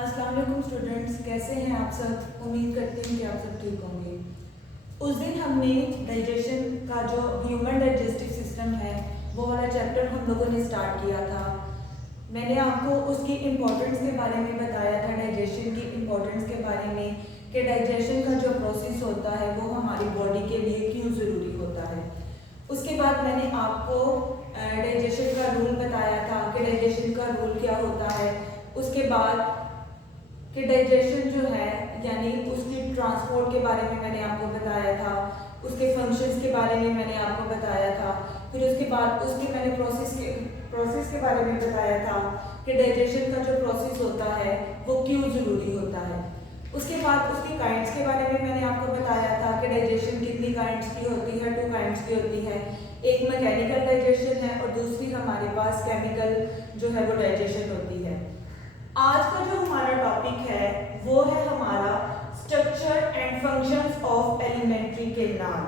अस्सलाम वालेकुम स्टूडेंट्स, कैसे हैं आप सब। उम्मीद करते हैं कि आप सब ठीक होंगे। उस दिन हमने डाइजेशन का जो ह्यूमन डाइजेस्टिव सिस्टम है वो वाला चैप्टर हम लोगों ने स्टार्ट किया था। मैंने आपको उसकी इम्पोर्टेंस के बारे में बताया था, डाइजेशन की इम्पोर्टेंस के बारे में कि डाइजेशन का जो प्रोसेस होता है वो हमारी बॉडी के लिए क्यों ज़रूरी होता है। उसके बाद मैंने आपको डाइजेशन का रूल बताया था कि डाइजेशन का रूल क्या होता है। उसके बाद कि डाइजेशन जो है यानी उसकी ट्रांसपोर्ट के बारे में मैंने आपको बताया था, उसके फंक्शंस के बारे में मैंने आपको बताया था। फिर उसके बाद उसके मैंने प्रोसेस के बारे में बताया था कि डाइजेशन का जो प्रोसेस होता है वो क्यों ज़रूरी होता है। उसके बाद उसकी काइंड्स के बारे में मैंने आपको बताया था कि डाइजेशन कितनी काइंड्स की होती है, 2 काइंड्स की होती है। एक मैकेनिकल डाइजेशन है और दूसरी हमारे पास केमिकल जो है वो डाइजेशन होती है। आज का जो हमारा टॉपिक है वो है हमारा structure and functions of alimentary canal.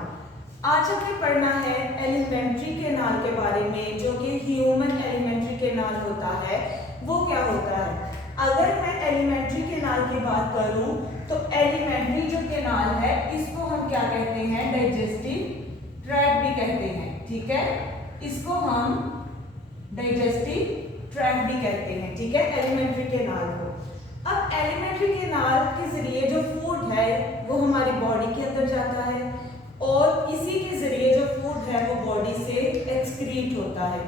आज हमें पढ़ना है एलिमेंट्री केनाल के बारे में, जो कि ह्यूमन एलिमेंट्री केनाल होता है वो क्या होता है। अगर मैं एलिमेंट्री केनाल की बात करूं तो एलिमेंट्री जो केनाल है इसको हम क्या कहते हैं, डाइजेस्टिव ट्रैक्ट भी कहते हैं। ठीक है, इसको हम डाइजेस्टिव ट्रैक्ट भी कहते हैं। ठीक है, एलिमेंट्री केनाल को। अब एलिमेंट्री केनाल के जरिए जो फूड है वो हमारी बॉडी के अंदर जाता है और इसी के जरिए जो फूड है वो बॉडी से एक्सक्रीट होता है।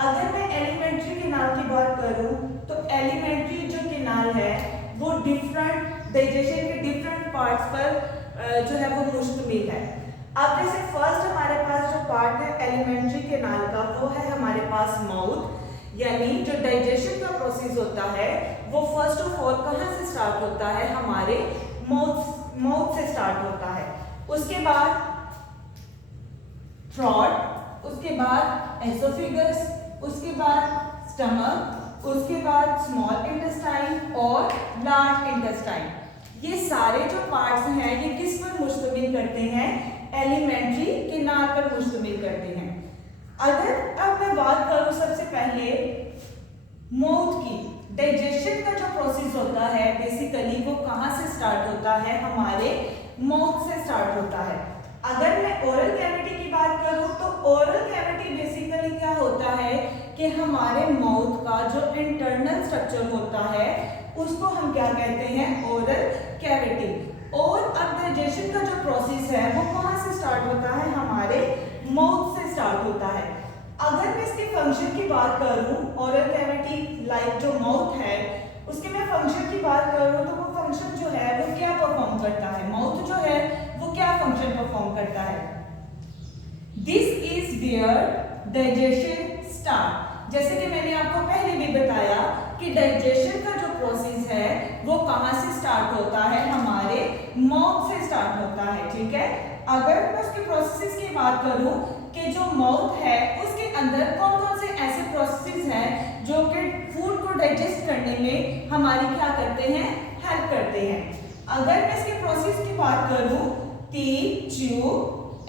अगर मैं एलिमेंट्री केनाल की बात करूं तो एलिमेंट्री जो केनाल है वो डिफरेंट डाइजेशन के डिफरेंट पार्ट्स पर जो है वो मुश्तमिल है। अब जैसे फर्स्ट हमारे पास जो पार्ट है एलिमेंट्री केनाल का वो है हमारे पास माउथ, यानी जो डाइजेशन का प्रोसेस होता है वो फर्स्ट ऑफ ऑल कहाँ से स्टार्ट होता है, हमारे माउथ से स्टार्ट होता है। उसके बाद थ्रोट, उसके बाद एसोफेगस, उसके बाद स्टमक, उसके बाद स्मॉल इंटेस्टाइन और लार्ज इंटेस्टाइन। ये सारे जो पार्ट्स हैं ये किस पर मुश्तमिल करते हैं, एलिमेंट्री केनाल पर मुश्तमिल करते हैं। अगर अब मैं बात करूं सबसे पहले माउथ की, डाइजेशन का जो प्रोसेस होता है बेसिकली वो कहां से स्टार्ट होता है, हमारे माउथ से स्टार्ट होता है। अगर मैं ओरल कैविटी की बात करूं तो ओरल कैविटी बेसिकली क्या होता है कि हमारे माउथ का जो इंटरनल स्ट्रक्चर होता है उसको हम क्या कहते हैं, ओरल कैविटी। और अब डाइजेशन का जो प्रोसेस है वो कहां से स्टार्ट होता है, हमारे माउथ से स्टार्ट होता है। अगर मैं इसके फंक्शन की बात करूं, ओरल कैविटी लाइक जो माउथ है उसके मैं फंक्शन की बात करूं तो वो फंक्शन जो है वो क्या परफॉर्म करता है, माउथ जो है वो क्या फंक्शन परफॉर्म करता है, this is where digestion start. जैसे कि मैंने आपको पहले भी बताया कि डाइजेशन का जो प्रोसेस है वो कहां से स्टार्ट होता है, हमारे माउथ से स्टार्ट होता है। ठीक है, अगर मैं उसके प्रोसेसेस की बात करूं कि जो माउथ है उसके अंदर कौन कौन से ऐसे प्रोसेसेस हैं जो कि फूड को डाइजेस्ट करने में हमारी क्या करते हैं, हेल्प करते हैं। अगर मैं इसके प्रोसेस की बात करूं, teeth, chew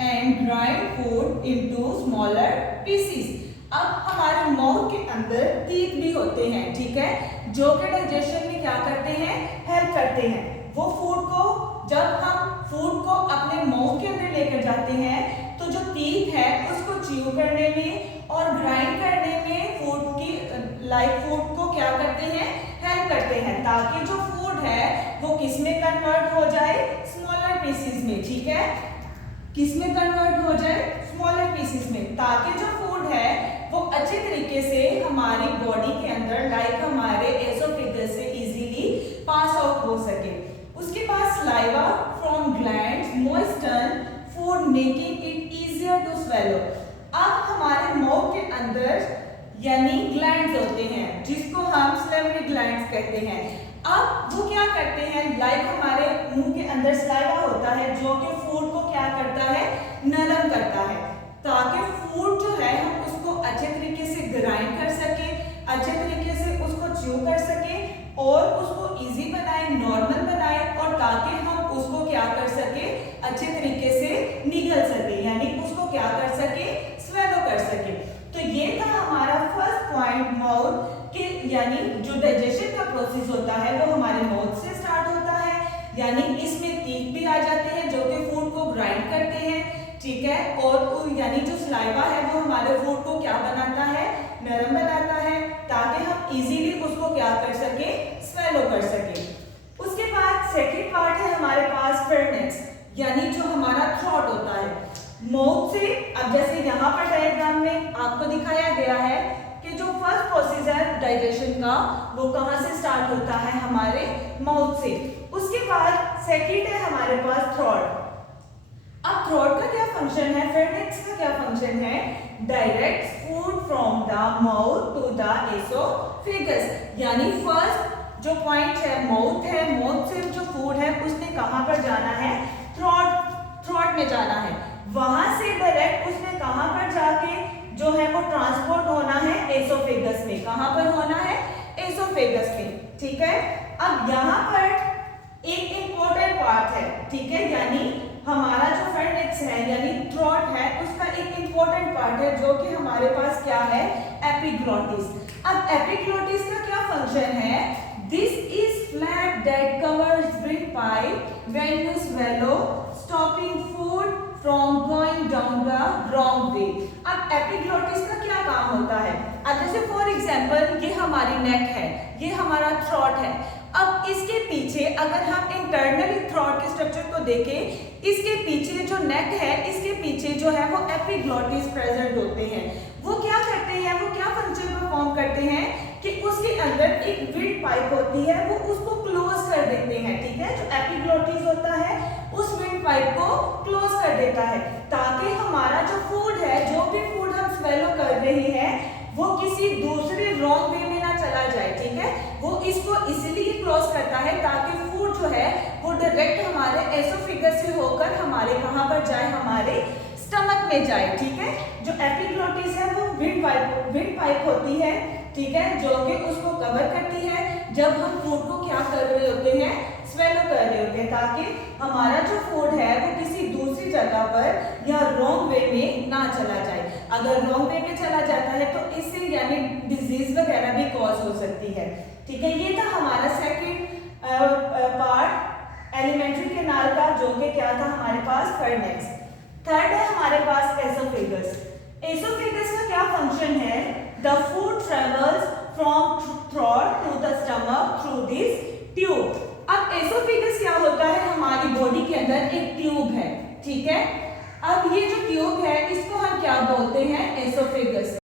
and grind food into smaller pieces. अब हमारे माउथ के अंदर टीथ भी होते हैं, ठीक है, जो कि डाइजेशन में क्या करते हैं, हेल्प करते हैं। वो फूड को, जब हम फूड को अपने माउथ के अंदर लेकर जाते हैं तो जो टीथ है उसको च्यू करने में और ग्राइंड करने में फूड की फूड को क्या करते हैं, हेल्प करते हैं, ताकि जो फूड है वो किस में कन्वर्ट हो जाए, स्मॉलर पीसेस में। ठीक है, किस में कन्वर्ट हो जाए, स्मॉलर पीसेस में, ताकि जो फूड है वो अच्छे तरीके से हमारी बॉडी के अंदर लाइक हमारे एसोफेगस से इजीली पास आउट हो सके। उसके बाद saliva from glands moisten food making it easier to swallow. अब हमारे माउथ के अंदर यानी ग्लैंड्स होते हैं जिसको हम सलाइवरी ग्लैंड्स कहते हैं। अब वो क्या करते हैं, लाइक हमारे मुंह के अंदर सलाइवा होता है जो कि फूड को क्या करता है, नरम करता है, ताकि फूड जो है हम उसको अच्छे तरीके से ग्राइंड कर सके, अच्छे तरीके से उसको च्यू कर सके और उसको इजी बनाए, नॉर्मल बनाए, और ताकि हम उसको क्या कर सके, अच्छे तरीके से निगल सके, यानी उसको क्या कर सके, स्वेलो कर सके। तो ये था हमारा फर्स्ट पॉइंट माउथ के, यानी जो डाइजेशन का प्रोसेस होता है वो हमारे माउथ से स्टार्ट होता है, यानी इसमें तीत भी आ जाते हैं जो कि फूड को ग्राइंड करते हैं, ठीक है। और यानी जो सलाइवा है वो हमारे फूड को क्या बनाता है, नरम बनाता है, ताकि हम इजीली उसको क्या कर सके, स्वेलो कर सके। उसके बाद सेकंड पार्ट है हमारे पास फेरेंक्स, यानी जो हमारा थ्रोट होता है माउथ से। अब जैसे यहाँ पर डायग्राम में आपको दिखाया गया है कि जो फर्स्ट प्रोसेस है डाइजेशन का वो कहाँ से स्टार्ट होता है, हमारे माउथ से। उसके बाद सेकंड है हमारे पास थ्रोट। अब थ्रोट का क्या फंक्शन है, फेरेंक्स का क्या फंक्शन है, direct food from the mouth to the oesophagus, यानी फर्स्ट जो पॉइंट है माउथ है, माउथ से जो फूड है उसने कहां पर जाना है, थ्रोट में जाना है, वहां से डायरेक्ट उसने कहां पर जाके जो है वो ट्रांसपोर्ट होना है एसोफेगस में। कहां पर होना है, एसोफेगस में, ठीक है। अब यहाँ पर एक इंपॉर्टेंट पार्ट है, ठीक है, यानी हमारा जो फेरेंक्स है यानी थ्रोट है उसका एक इंपॉर्टेंट पार्ट है जो कि हमारे पास क्या है, एपिग्लॉटिस। अब एपिग्लॉटिस का क्या फंक्शन है, this is flap that covers windpipe when you swallow, stopping food from going down the wrong way। अब एपिग्लॉटिस का क्या काम होता है, अब जैसे फॉर एग्जांपल ये हमारी नेक है, ये हमारा थ्रोट है। अब इसके पीछे अगर हम इंटरनली थ्रोट के स्ट्रक्चर को देखें, इसके पीछे जो नेक है इसके पीछे जो है वो एपिग्लॉटिस प्रेजेंट होते हैं। वो क्या करते हैं, वो क्या फंक्शन परफॉर्म करते हैं कि उसके अंदर एक विंड पाइप होती है, वो उसको क्लोज कर देते हैं, ठीक है। जो एपिग्लॉटिस होता है उस विंड पाइप को क्लोज कर देता है ताकि हमारा जो फूड है, जो भी फूड हम स्वेलो कर रहे हैं वो किसी दूसरे रॉन्ग वे में ना चला जाए, ठीक है। वो इसको इसलिए क्लोज करता है ताकि फूड जो है वो डायरेक्ट हमारे एसोफेगस से होकर हमारे कहां पर जाए, हमारे स्टमक में जाए, ठीक है। जो एपिग्लॉटिस है वो विंड पाइप होती है, ठीक है, जो कि उसको कवर करती है जब हम फूड को क्या कर रहे होते हैं, स्वेलो कर रहे होते हैं, ताकि हमारा जो फूड है वो किसी दूसरी जगह पर या रॉन्ग वे में ना चला जाए। अगर रॉन्ग वे में चला जाता है तो इससे यानी डिजीज वगैरह भी कॉज हो सकती है, ठीक है। ये था हमारा सेकंड पार्ट एलिमेंट्री कैनाल का, जो कि क्या था हमारे पास फेरेंक्स। थर्ड है हमारे पास एसोफेगस। एसोफेगस का क्या फंक्शन है, the food travels from throat to the stomach through this